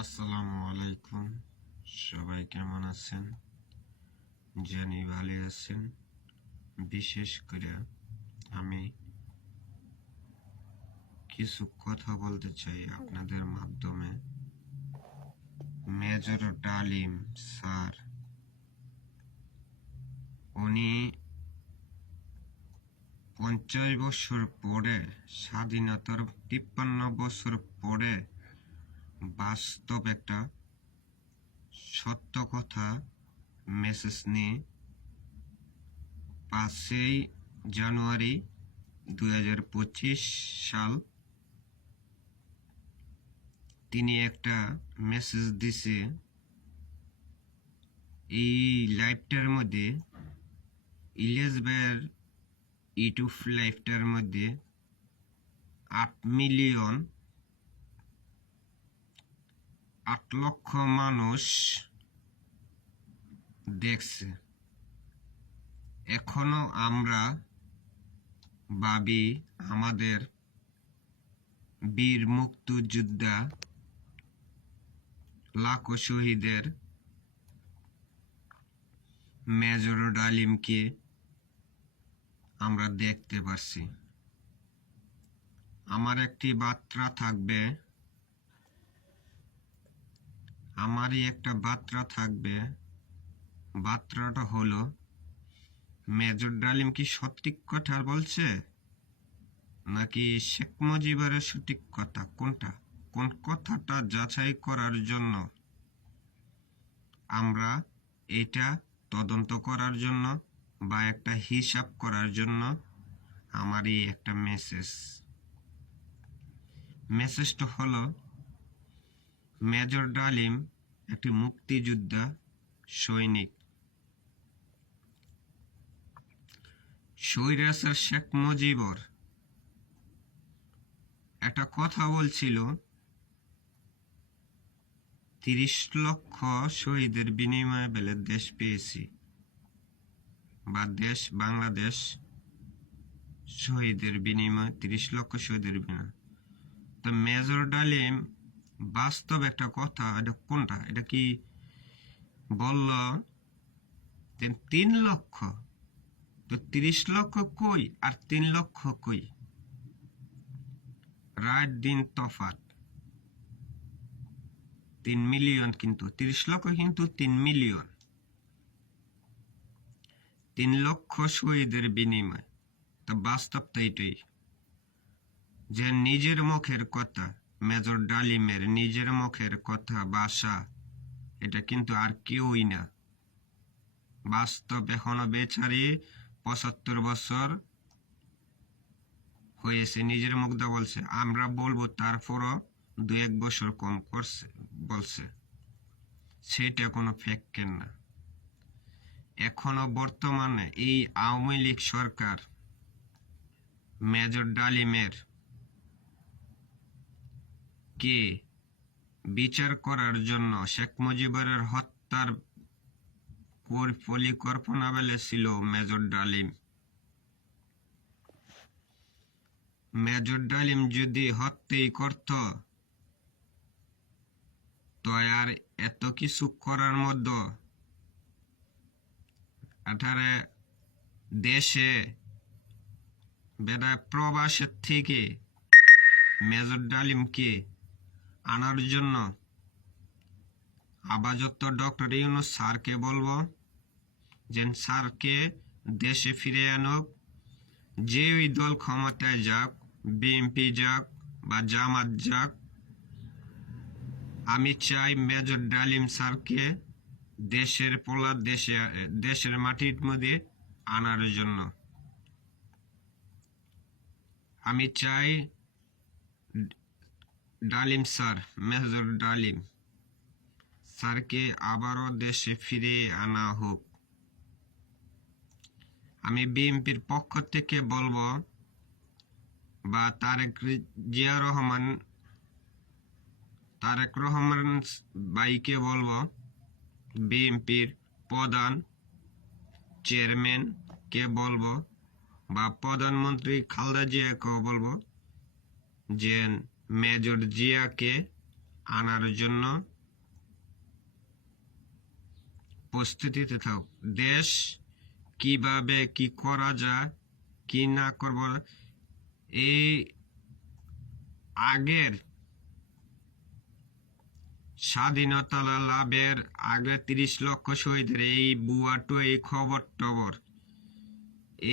আসসালামু আলাইকুম। সবাই কেমন আছেন? জানি ভালো আছেন। বিশেষ করে আমি কিছু কথা বলতে চাই আপনাদের মাধ্যমে। মেজর ডালিম স্যার, উনি 50 বছর পরে, স্বাধীনতার 53 বছর পরে বাস্তব একটা সত্য কথা মেসেজ নিয়ে 5 জানুয়ারি 2025 সাল তিনি একটা মেসেজ দিছে। এই লাইভটার মধ্যে, ইলিয়াস ভাইয়ের ইউটিউব লাইভটার মধ্যে 8 লক্ষ মানুষ দেখছে। এখনো আমরা ভাবি আমাদের বীর মুক্তিযোদ্ধা লাখো শহীদের মেজর ডালিমকে আমরা দেখতে পারছি। আমার একটি বার্তা থাকবে, আমারই একটা বার্তা থাকবে। বার্তাটা হলো, মেজর ডালিম কি সঠিক কথা বলছে নাকি শেখ মুজিবের সঠিক কথা? কোন কথাটা যাচাই করার জন্য আমরা এটা তদন্ত করার জন্য বা একটা হিসাব করার জন্য আমার এই একটা মেসেজটা হলো, মেজর ডালিম একটি মুক্তিযোদ্ধা সৈনিক। স্বৈরাচার শেখ মুজিবর একটা কথা বলছিল, 30 লক্ষ শহীদের বিনিময়ে বেলে দেশ পেয়েছি, বা দেশ বাংলাদেশ শহীদের বিনিময়ে 30 লক্ষ শহীদের বিনিময়ে। তো মেজর ডালিম বাস্তব একটা কথা, এটা কোনটা? এটা কি বলল 3 লক্ষ? তো 30 লক্ষ কই আর 3 লক্ষ কই? রাত দিন তফাৎ। 3 মিলিয়ন কিন্তু 30 লক্ষ, কিন্তু 3 মিলিয়ন। 3 লক্ষ শহীদের বিনিময়। তো বাস্তব তো এটাই, যে নিজের মুখের কথা, মেজর ডালিমের নিজের মুখের কথা, ভাষা, এটা কিন্তু আর কেউই না। বাস্তব এখনো বেচারি 75 বছর হয়েছে, নিজের মুখ দিয়ে বলছে। আমরা বলবো তারপরও 2-1 বছর কম করছে বলছে, সেটা কোনো ফ্যাক্ট না। এখনো বর্তমানে এই আওয়ামী লীগ সরকার মেজর ডালিমের কে বিচার করার জন্য শেখ মুজিবের হত্যার পরিকল্পনা বেলেছিল মেজর ডালিম। মেজর ডালিম যদি হত্যাই করত, তো আর এত কিছু করার মধ্যে দেশে বেড়ায় প্রবাসের থেকে মেজর ডালিমকে আনার জন্য আপাতত ডক্টর ইউনূস স্যারকে বলবো যে স্যারকে দেশে ফিরে আনুক। যে ওই দল ক্ষমতায় যাক, বিএনপি যাক বা জামাত যাক, আমি চাই মেজর ডালিম স্যারকে দেশের দেশের মাটির মধ্যে আনার জন্য। আমি চাই ডালিম স্যার, মেজর ডালিম স্যারকে আবারও দেশে ফিরে আনা হোক। আমি বিএনপির পক্ষ থেকে বলবো, বা তারেক রহমান ভাইকে বলবো, বিএনপির প্রধান চেয়ারম্যান কে বলবো, বা প্রধানমন্ত্রী খালেদা জিয়াকে বলবো যে মেজর জিয়াকে আনার জন্য প্রস্তুতিতে থাক। দেশ কিভাবে কি করা যায়, কি না করব, এই আগের স্বাধীনতা লাভের আগে 30 লক্ষ শহীদের এই বুয়াটো, এই খবর টবর,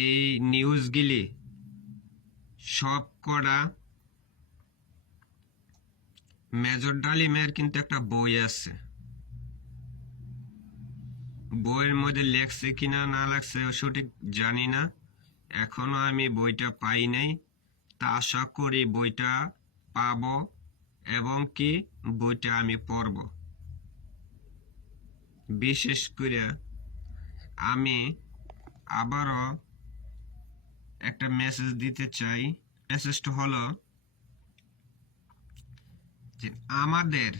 এই নিউজগুলি সব করা মেজর ডালিমের কিন্তু একটা বই আছে। বইয়ের মধ্যে লেখছে কিনা না লেখছে সঠিক জানি না, এখনো আমি বইটা পাই নাই। তা আশা করি বইটা পাবো এবং কি বইটা আমি পড়ব। বিশেষ করে আমি আবারও একটা মেসেজ দিতে চাই। মেসেজটা হলো যে আমাদের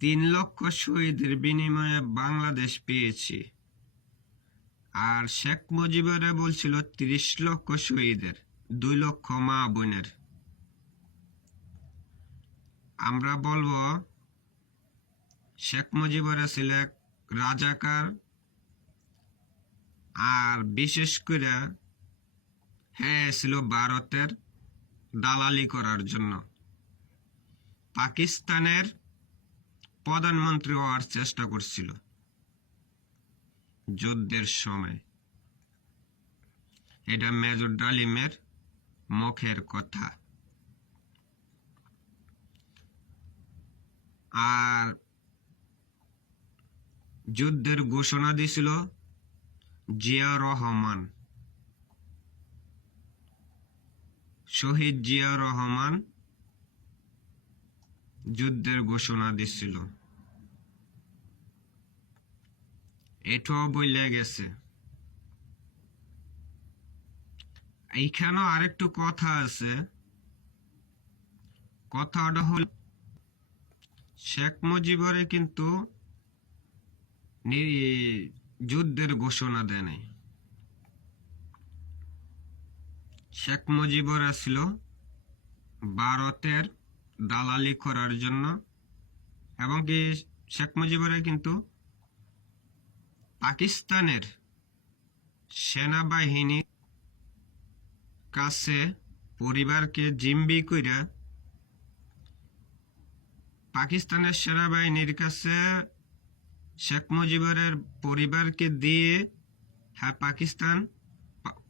3 লক্ষ শহীদের বিনিময়ে বাংলাদেশ পেয়েছি, আর শেখ মুজিবুর বলছিল 30 লক্ষ শহীদের, 2 লক্ষ মা বোনের। আমরা বলবো শেখ মুজিবুর ছিল এক রাজাকার, আর বিশেষ করে হ্যাঁ ছিল ভারতের দালালি করার জন্য। পাকিস্তানের প্রধানমন্ত্রী হওয়ার চেষ্টা করছিল যুদ্ধের সময়। এটা মেজর ডালিমের মুখের কথা। আর যুদ্ধের ঘোষণা দিয়েছিল জিয়া রহমান, শহীদ জিয়া রহমান যুদ্ধের ঘোষণা দিছিল। এটাও বলে গেছে। এইখানেও আরেকটু কথা আছে। কথাটা হল শেখ মুজিবরে কিন্তু যুদ্ধের ঘোষণা দেয় নাই। শেখ মুজিবর ছিল ভারতের দালালি করার জন্য, এবং কি শেখ মুজিবরে কিন্তু পাকিস্তানের সেনাবাহিনীর কাছে পরিবারকে জিম্মি কইরা, পাকিস্তানের সেনাবাহিনীর কাছে শেখ মুজিবুরের পরিবারকে দিয়ে হ্যাঁ পাকিস্তান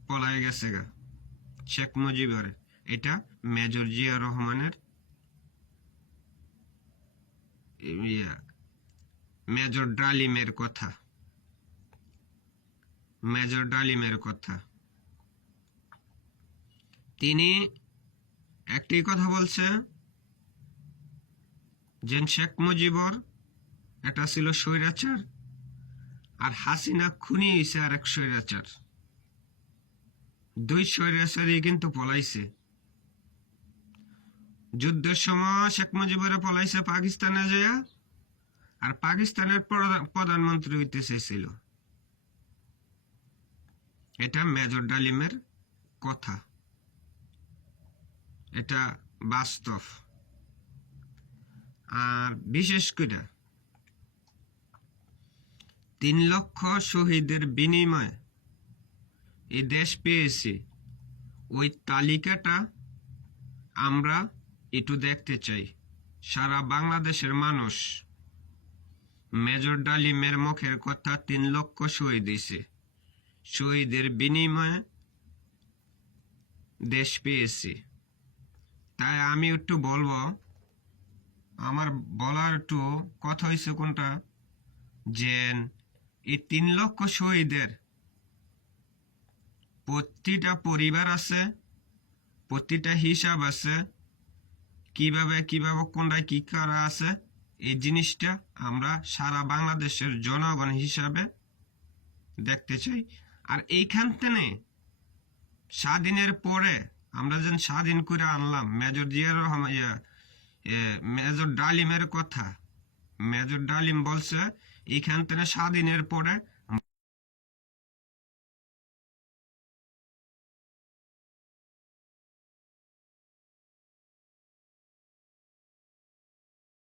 পলায় গেছে গা শেখ মুজিবুর। এটা মেজর জিয়া রহমানের মেজর ডালিমের কথা। মেজর ডালিমের কথা তিনি একটি কথা বলছে যে শেখ মুজিবুর এটা ছিল স্বৈরাচার, আর হাসিনা খুনি হয়েছে আর এক স্বৈরাচার। 2 স্বৈরাচারই কিন্তু পলাইছে। যুদ্ধের সময় শেখ মুজিবুর পলাইছে পাকিস্তানে যাইয়া, আর পাকিস্তানের প্রধানমন্ত্রী হইতে চেয়েছিল। এটা মেজর ডালিমের কথা, এটা বাস্তব। আর বিশেষ করে 3 লক্ষ শহীদের বিনিময়ে এই দেশ পেয়েছে, ওই তালিকাটা আমরা একটু দেখতে চাই। সারা বাংলাদেশের মানুষ মেজর ডালিমের মুখের কথা 3 লক্ষ শহীদ দিয়েছে, শহীদের বিনিময়ে দেশ পেয়েছে। তাই আমি একটু বলবো, আমার বলার একটু কথা হয়েছে কোনটা, যে এই 3 লক্ষ শহীদের প্রতিটা পরিবার আছে, প্রতিটা হিসাব আছে, কিভাবে কিভাবে কোনটায় কি করা আছে, এই জিনিসটা আমরা সারা বাংলাদেশের জনগণ হিসাবে দেখতে চাই। আর এইখান থেকে স্বাধীনের পরে আমরা যেন স্বাধীন করে আনলাম, মেজর জিয়া রহমান মেজর ডালিমের কথা। মেজর ডালিম বলছে এইখান থেকে স্বাধীনের পরে